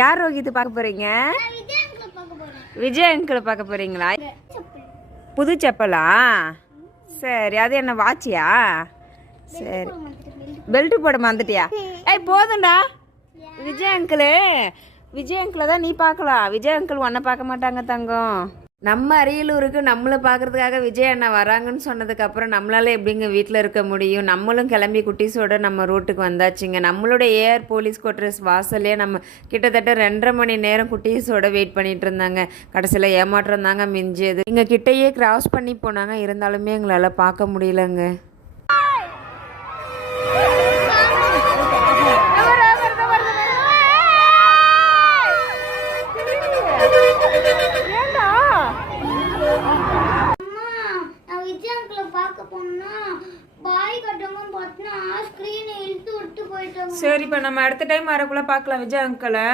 யார் ரோஹித் பார்க்க போறீங்க? விஜய் அங்கிள் பார்க்க போறீங்களா? புது செப்பலா? சரி, அது என்ன வாட்சியா? சரி, பெல்ட் போட மறந்துட்டியா? ஏய் போதும்டா. விஜய் அங்கிளை தான் நீ பார்க்கலாம். விஜய் அங்கிள் உன்னை பார்க்க மாட்டாங்க தங்கம். நம்ம அரியலூருக்கு நம்மளை பார்க்கறதுக்காக விஜய் அண்ணா வராங்கன்னு சொன்னதுக்கப்புறம் நம்மளால எப்படிங்க வீட்டில் இருக்க முடியும்? நம்மளும் கிளம்பி குட்டீஸோட நம்ம ரூட்டுக்கு வந்தாச்சுங்க. நம்மளோட ஏஆர் போலீஸ் குவார்டர்ஸ் வாசல்லே நம்ம கிட்டத்தட்ட 2.5 மணி நேரம் குட்டீஸோட வெயிட் பண்ணிட்டு இருந்தாங்க. கடைசியில் ஏமாற்றம் தாங்க மிஞ்சியது. இங்கே கிட்டையே கிராஸ் பண்ணி போனாங்க, இருந்தாலுமே எங்களால் பார்க்க முடியலங்க. சரி, இப்போ நம்ம அடுத்த டைம் வரக்குள்ள பார்க்கலாம் விஜய் அங்கிளை.